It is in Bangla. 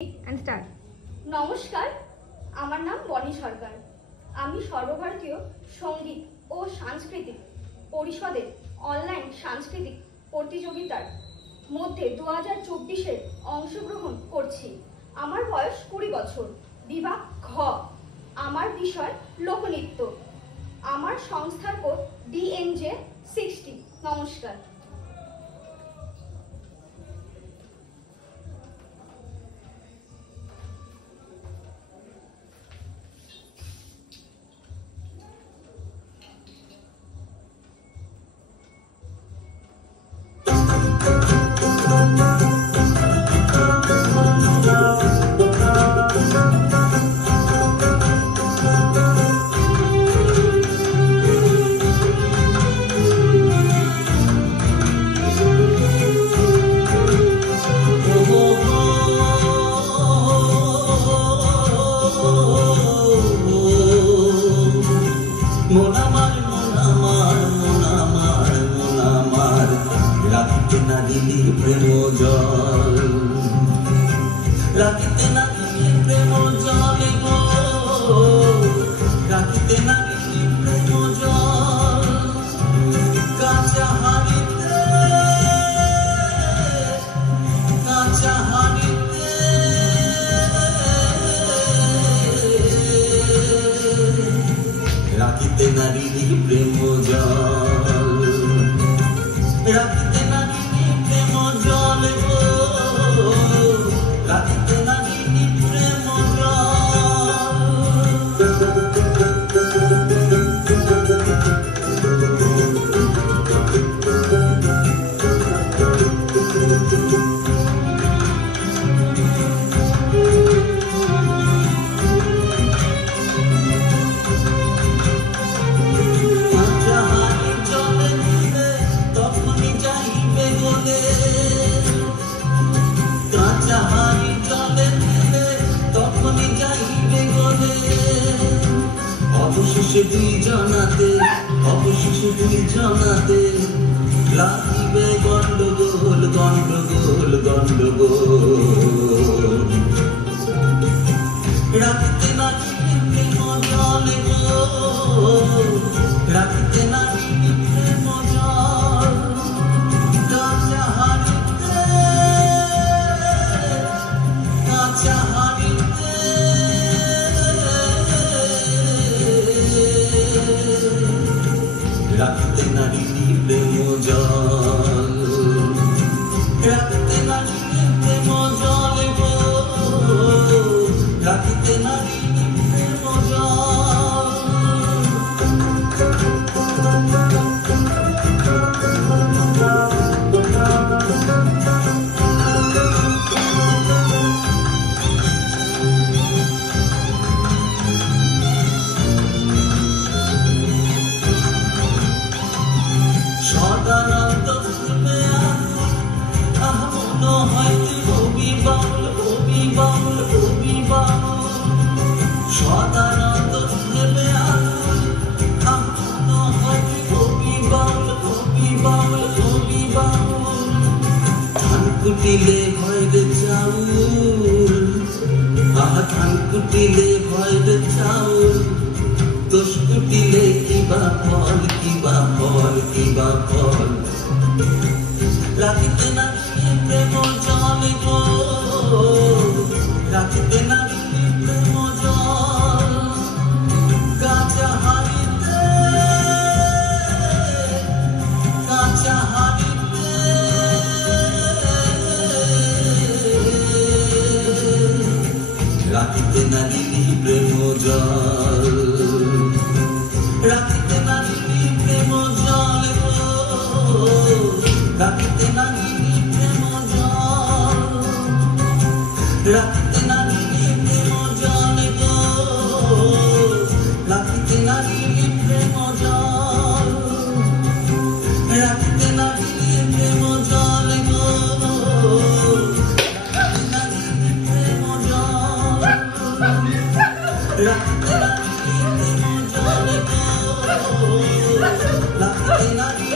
and start. নমস্কার, আমার নাম বনি সরকার। আমি সর্বভারতীয় সঙ্গীত ও সাংস্কৃতিক পরিষদের অনলাইন সাংস্কৃতিক প্রতিযোগিতার মধ্যে 2024-এ অংশগ্রহণ করছি। আমার বয়স 20 বছর। বিভাগ ঘ। আমার বিষয় লোকনৃত্য। আমার সংস্থার কোড DNJ60। নমস্কার। অবশেষে দুই জনাতে লাগিবে গন্ডগোল গন্ডগোল গন্ডগোল রাখতে না প্রেম জলে গো রাখতে না প্রেম জল কাঁচা হাড়িতে রাখতে নারী প্রেম জল রাখতে নারী প্রেম জল গো রাখতে নারী প্রেম কুটিলে ভয়রে চাউল ধান কুটিলে ভয়রে চাউল দোষ কুটিলে কিবা ফল কিবা ফল কিবা ফল রাখতে না প্রেম জল গো রাখতে না প্রেম জল কাঁচা হাড়িতে রাখতে নারী প্রেম জল রাখতে নারী প্রেম জল গো রাখতে নারী প্রেম জল রাখতে নারী প্রেম জল গো রাখতে নারী প্রেম জল রাখতে নারী প্রেম জল গো রাখতে নারী প্রেম জল গো রাখতে নারী